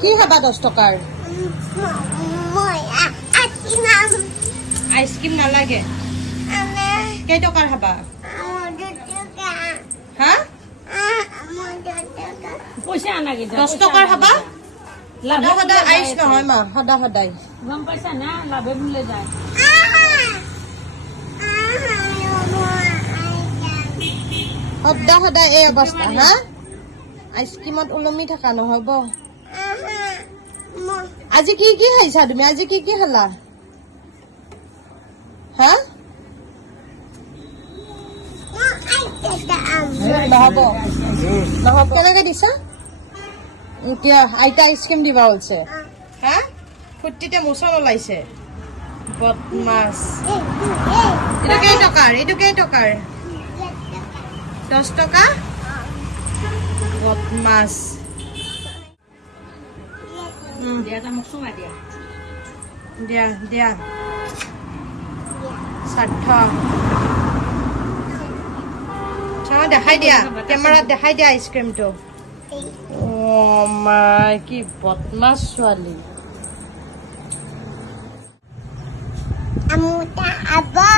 কি খাবা 10 টকাৰ? আইসক্ৰিম নালাগে। কেই টকাৰ খাবা? হা? পইচা আনাগে 10 টকাৰ খাবা? সদায় আইস নহয় মা, সদায় গম পাইছা না লাভে মিলে যায়। সদায় এই অৱস্থা হা? আইসক্রিমত ওলমি থাকা নহব। আজি কি খাইছা তুমি? আজি কি খালা? হা? নহব কেনেকে দিছা? এতিয়া আইতা আইসক্রিম দিবা বলছে। হা? ফুটিতে মোচন ওলাইছে। বদমাছ। এইটো কেই টকাৰ? 10 টকা? বদমাছ। দিয়া স্বাৰ্থ দেখাই দিয়া, কেমেৰাত দেখাই দিয়া আইচক্ৰীমটো। অ' মাই কি বদমাছ ছোৱালী। Amuta aba